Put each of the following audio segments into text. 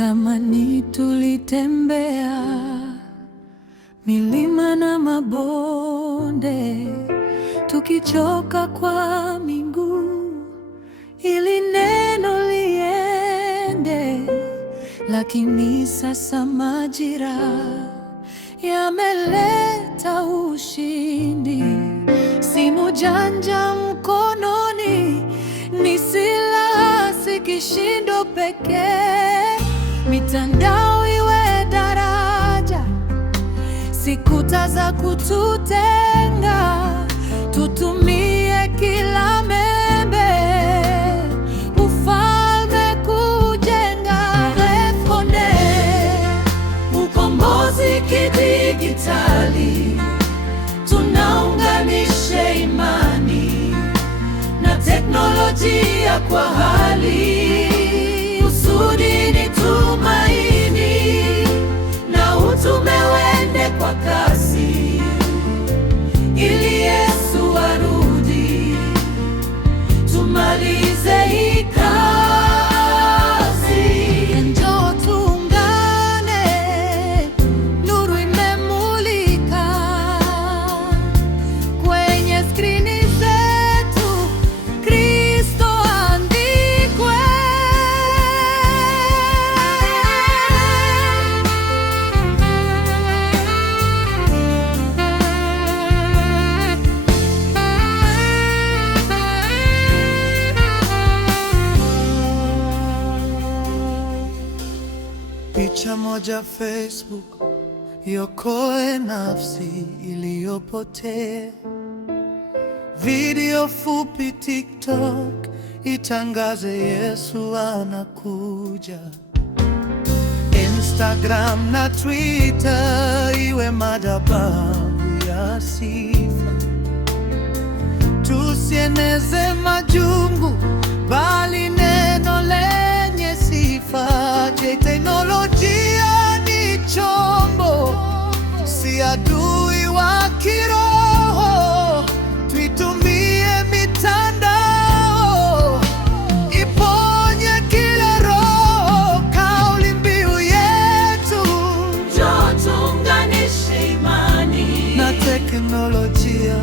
Zamani tulitembea milima na mabonde, tukichoka kwa miguu ili neno liende. Lakini sasa majira yameleta ushindi. Simu janja mkononi ni silaha, si kishindo pekee. Mitandao iwe daraja, si kuta za kututenga. Tutumie kila membe, ufalme kujenga. Ukombozi kidigitali, tunaunganisha imani na teknolojia kwa hali. Kusudi ni tumaini na utume wende kwa kasi, ili Yesu arudi tumalize hii kazi. Njoo tuungane, nuru imemulika kwenye skrini zetu, Kristo andikwe. Picha moja Facebook iokoe nafsi iliyopotea. Video fupi TikTok itangaze Yesu anakuja. Instagram na Twitter iwe madhabahu ya sifa. Tusieneze majungu, bali neno lenye sifa. Teknolojia ni chombo, si adui wa kiroho. Tuitumie mitandao iponye kila roho. Kauli mbiu yetu, Njoo tuunganishe imani na teknolojia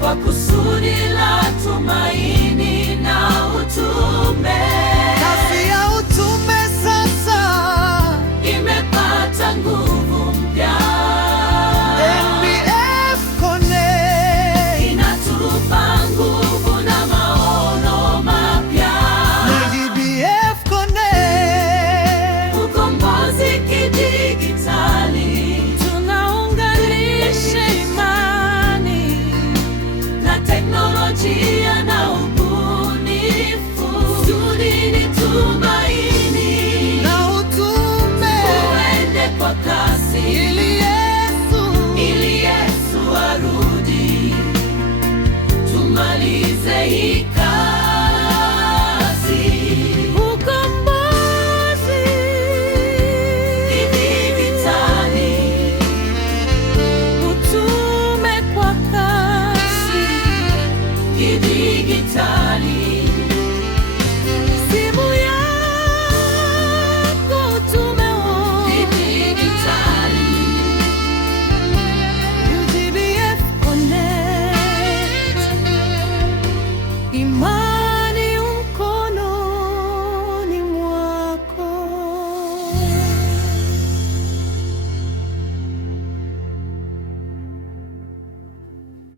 kwa kusudi la tumaini na utume. Kazi ya utume sasa imepata nguvu mpya. NBF Connect inatupa nguvu na maono mapya. NBF Connect, Ukombozi kidigitali, tunaunganisha imani na teknolojia na ubunifu. Kusudi ni tumaini na utume uende kwa kasi, ili Yesu arudi tumalize hii kazi. Ukombozi kidigitali, utume kwa kasi kidigitali. Simu yako utume kidigitali. UGBF Connect, imani